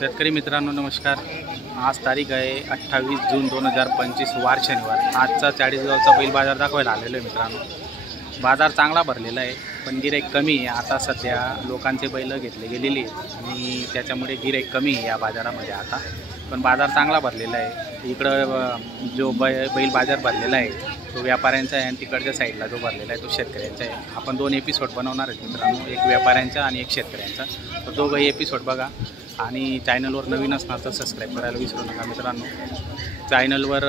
शेतकरी मित्रांनो नमस्कार। आज तारीख आहे 28 जून 2025 वार शनिवार। आजचा 40 गावचा बैल बाजार दाखवायला आलेलो आहे मित्रांनो। बाजार चांगला भरलेला आहे पण गिराईक कमी आहे। आता सध्या लोकांचे बैल घेतले गेलेले आणि त्याच्यामुळे गिराईक कमी आहे या बाजारामध्ये आता, पण बाजार चांगला भरलेला आहे। इकडं जो बैल बाजार भरलेला आहे तो व्यापाऱ्यांचा आहे आणि तिकडच्या साईडला जो भरलेला आहे तो शेतकऱ्यांचा आहे। आपण दोन एपिसोड बनवणार आहेत मित्रांनो, एक व्यापाऱ्यांचा आणि एक शेतकऱ्यांचा। तर दोघंही एपिसोड बघा आणि चॅनलवर नवीन असणार तर सबस्क्राईब करायला विसरू नका मित्रांनो। चॅनलवर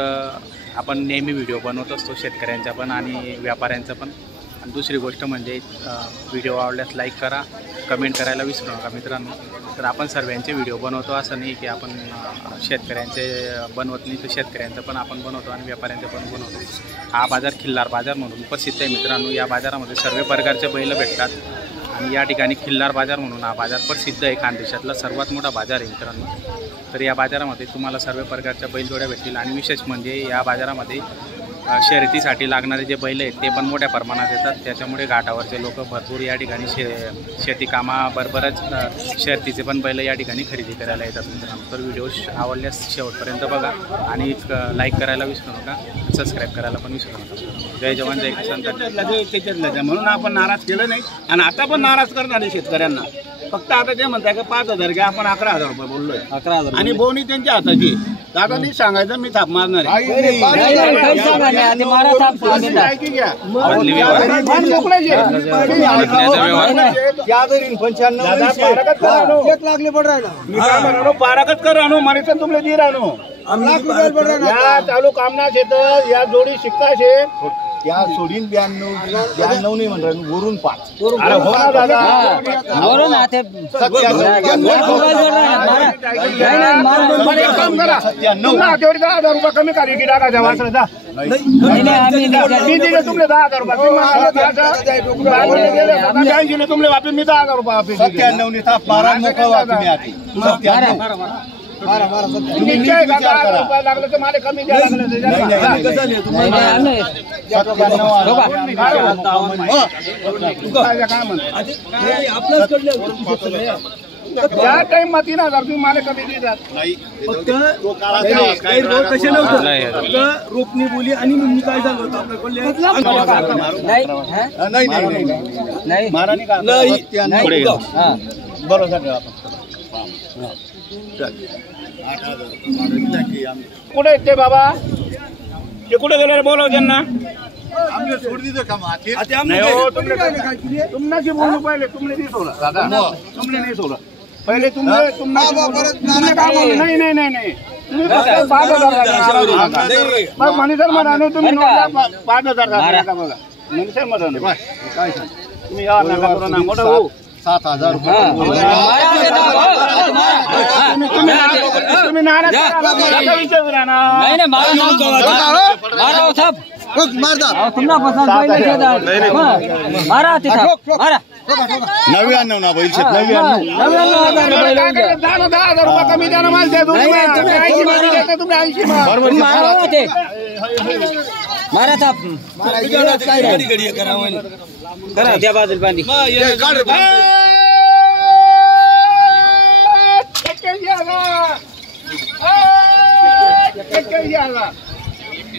आपण नेहमी व्हिडिओ बनवत असतो, शेतकऱ्यांचा पण आणि व्यापाऱ्यांचा पण। आणि दुसरी गोष्ट म्हणजे व्हिडिओ आवडल्यास लाईक करा, कमेंट करायला विसरू नका मित्रांनो। तर आपण सर्वांचे व्हिडिओ बनवतो, असं नाही की आपण शेतकऱ्यांचे बनवत नाही, तर शेतकऱ्यांचं पण आपण बनवतो आणि व्यापाऱ्यांचं पण बनवतो। हा बाजार खिल्लार बाजार म्हणून प्रसिद्ध आहे मित्रांनो। या बाजारामध्ये सर्व प्रकारचे बैल भेटतात आणि या ठिकाणी खिल्लार बाजार म्हणून हा बाजार प्रसिद्ध आहे। खानदेशातला सर्वात मोठा बाजार आहे मित्रांनो। तर या बाजारामध्ये तुम्हाला सर्व प्रकारच्या बैलजोड्या भेटतील आणि विशेष म्हणजे या बाजारामध्ये शर्यतीसाठी लागणारे जे बैल आहेत ते पण मोठ्या प्रमाणात येतात। त्याच्यामुळे घाटावरचे लोक भरपूर या ठिकाणी शेती कामाबरोबरच शर्यतीचे पण बैल या ठिकाणी खरेदी करायला येतात मित्रांनो। तर व्हिडिओ आवडल्यास शेवटपर्यंत बघा आणि लाईक करायला विसरू नका, सबस्क्राईब करायला पण विसरू नका। जय जवान जय किसान। त्याच्यातलं म्हणून आपण नाराज केलं नाही आणि आता पण नाराज करणार नाही शेतकऱ्यांना। फक्त आता ते म्हणताय का 5,000 घ्या, आपण 11,000 रुपये बोललोय। 11,000 आणि बोनी त्यांच्या हाताची। दादानी सांगायचं मी थाप मारणार आहे। पाराकत कर आणू मारिसन तुमले दी राहणो या चालू कामना शेत या जोडी शिक्का शे त्या सोडीन 92 नाही म्हणतात वरून 5। अरे हो ना दादा वरून आते 97 तेवढी 10,000 रुपये कमी करी की टाकायच्या वासराचा। मी दिले तुमले 10,000 रुपये तुमले वापस मी 10,000 रुपये वापस 97 ने था पारा मोकळा तुम्ही आधी 97 लागलं तर मला कमी द्या या टाइम मा 3,000 तुम्ही मला कमी देतात। फक्त कसे नव्हतं रोपणी बोली आणि मी काय सांगतो कुठे ते बाबा ते कुठे गेले बोलव त्यांना। तुमनाची बोलू पहिले तुमने नाही सोडलं दादा, तुमने नाही सोडलं पहिले तुमने नाही तुम्ही 5,000 मग मनीषर म्हणाले तुम्ही 5,000 बघा मनीषर म्हणाले काय सांग तुम्ही यावर नका करू ना मोठं भाऊ 7,000 रुपये तुम्ही नाराज ना बैल 10,000 रुपये कमी द्या ना मला करा त्या बाजूला बांधी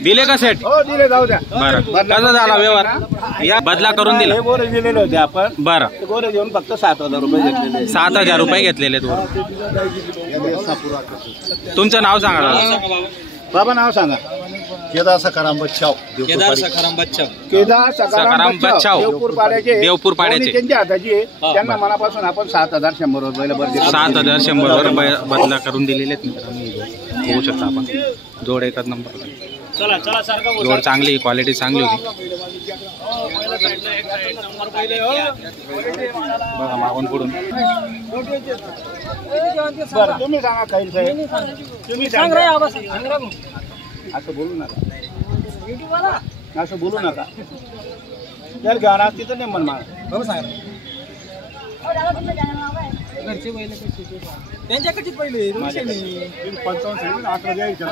दिले का सेट? हो दिले, जाऊ द्या। बरं कसा झाला व्यवहार? या बदला करून दिला। गोरे दिलेले होते आपण। बरं गोरे घेऊन फक्त 7,000 रुपये घेतलेले। 7,000 रुपये घेतलेले। तुमचं नाव सांगा बाबा, नाव सांगा। केदार सखाराम बच्चाव देवपूर पाड्याचे त्यांच्या हाताची आहे। त्यांना मनापासून आपण 7,100 रुपये 7,100 रुपये बदला करून दिलेले होऊ शकता आपण। जोड एकच नंबर, जोड चांगली, क्वालिटी चांगली होती बघा मागून पुढून। तुम्ही सांगा काही साहेब, तुम्ही असं बोलू नका, असं बोलू नका। जर घ्या तिथं नाही मन माग त्यांच्याकडे पहिले 15 द्यायचं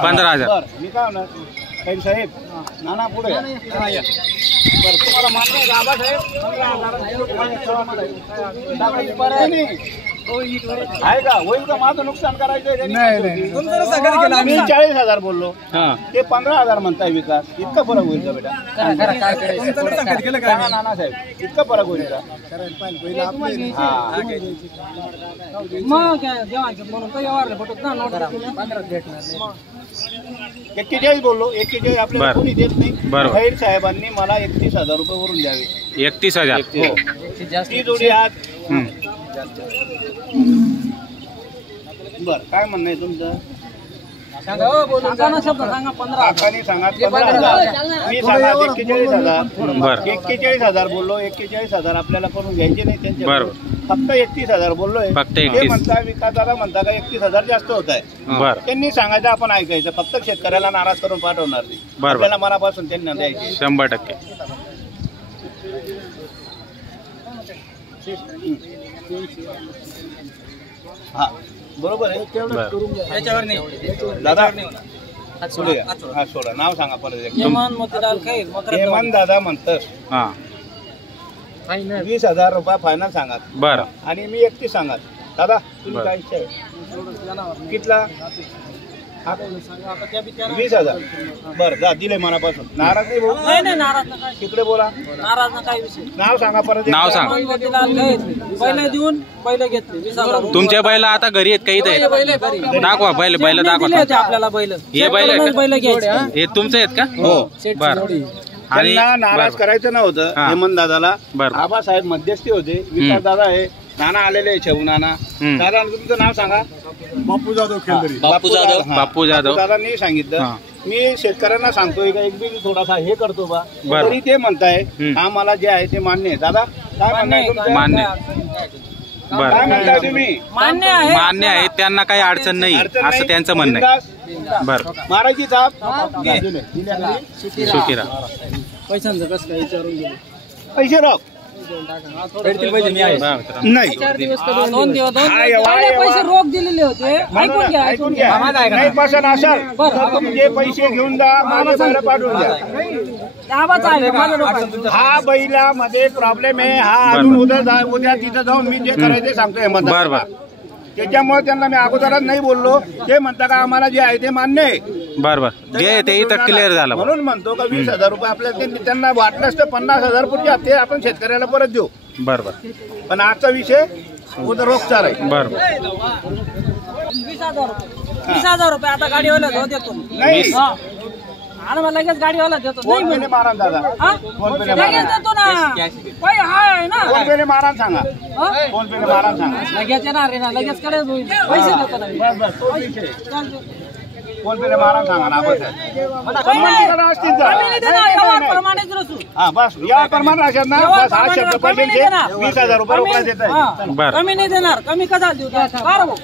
15,000 मी काय म्हणणार काही साहेब नाना पुढे या. बरं तुम्हाला मान्य आहे का आबासाहेब? आहे का? होईल का? माझं नुकसान करायचं त्यांनी? मी 40,000 बोललो, ते 15,000 म्हणताय विकास. इतका फरक होईल का बेटा? सांगा नानासाहेब, इतका फरक होईल का? हा. मग काय जेवायचं म्हणून तो व्यवहारला पटत ना नोट 41 बोललो, 41 आपल्याला बरं. कोणी देत नाही. बरोबर. खैर साहेबांनी मला 31,000 रुपये वरून द्यावे. 31,000. हो. ती जोडी आज बर काय म्हणणं आहे तुमचं? सांगा हो बोलून सांगा शब्द सांगा 15 काकानी सांगा 15,000, मी सांगा 41,000. बरं. 41,000 बोललो, 41,000 आपल्याला करून घ्यायचे नाही त्यांच्या. बरोबर. फक्त 31,000 बोललोय. फक्त ते 31. म्हणता विकासाला म्हणता का 31,000 जास्त होत आहे. बर त्यांनी सांगायचं, आपण ऐकायचं. फक्त शेतकऱ्याला नाराज करून पाठवणार नाही. बरोबर. आपल्याला मनापासून त्यांना द्यायचे. 100%. हा बरोबर आहे. त्याच्यावर नाही दादा पुढे या. हा सोडा, नाव सांगा परत एकदा. येमान मोतीलाल खैर हेमंत दादा म्हणतात हा 20,000 रुपये फायनल सांगा बरं. आणि मी 31 सांगा. दादा तुम्ही बरं. काय इच्छा आहे? कितला? 20,000. बरं जा, दिले मनापासून. नाराज नाही भाऊ? नाही नाही नाराज ना काय तिकडे बोला. नाराज ना काय विषय नाव सांगा परत नाव एकदा. सांग. येमान मोतीलाल खैर बैल देऊन बैल घेतले 20,000 तुमचे बैल आता घरी आहेत काही ते दाखवा. बैल दिले दाखवा. होते आपल्याला बैल हे बैल आहेत का? बैल घ्यायचे हे तुमचे आहेत का? हो. बर. आणि त्यांना नाराज बरं. करायचं नव्हतं. हा. हेमंत दादाला बरं. आबासाहेब मध्यस्थी होते. विकास दादा आहे, नाना आलेले आहे, छेऊ नाना. हम्म. दादा तुमचं नाव सांगा. बापू जाधव खेळदरी. बापू जाधव. हा. बापू जाधव. दादांनी सांगितलं. हा. मी शेतकऱ्यांना सांगतोय का एक बी थोडासा हे करतो बा, बरं. तरी ते म्हणताय हम्म. आम्हाला जे आहे ते मान्य आहे. दादा काय म्हणणं आहे तुमचं? मान्य. काय बरं. म्हणताय तुम्ही? मान्य आहे मान्य आहे, त्यांना काही अडचण नाही अडचण असं नाही? त्यांचं म्हणणं आहे. बिनधास्त? बर. मारायची चाप घे. दिले. दिल्या घरी? सुकिरा. पैशांचं कसं काय विचारून गेले पैसे रोख नाही. 2 दिवस हा, एवढा- पहिले पैसे एवढा- रोख दिलेले होते ऐकून घ्या ऐकून घ्या. नाही पसंत असाल तर तुमचे पैसे घेऊन जा, माझे बैल पाठवून द्या. आवाज आहे का? माझं डोकं. हा बैलामध्ये प्रॉब्लेम आहे. हा अजून उद्या तिथं जाऊन मी जे करायचं ते सांगतोय हेमंत बर दादाला. बर त्याच्यामुळे त्यांना मी अगोदरच नाही बोललो. ते म्हणता का आम्हाला जे आहे ते मान्य आहे. बर बर. जे ते इथं क्लिअर झालं. म्हणून म्हणतो का 20,000 रुपये आपल्याला त्यांना वाटलंच तर 50,000 पुढे ते आपण शेतकऱ्याला परत देऊ. बर बर पण आजचा विषय उद्या रोखचार आहे. बर बर. 20,000 रुपये 20,000 रुपये आता गाडीवाला देतो नाही हा. आणि मला लगेच गाडीवाला देतो फोन नाही पेने म्हणे. मारा दादा. हा? फोन पेने लगेच मारा. देतो ना पै हाय ना फोन पेने मारा सांगा. हा? फोन पेने मारा सांगा. लगेच येणार रे ना लगेच कडे होईल पैसे देतो ना मी. बस बस तोच विषय. चालतं. फोन पेने मारा सांगा ना आपण. काही नाही. असतील तर. आम्ही नाही देणार, व्यवहार प्रमाणेच रचू. हा बस या प्रमाण राशात ना व्यवहार बस हा प्रमाणे शब्द कमी नाही पैशांचे देणार. 20,000 रुपये रोकडा देत आहे. हा. बरं. कमी नाही देणार कमी कदा देऊ बरं भाऊ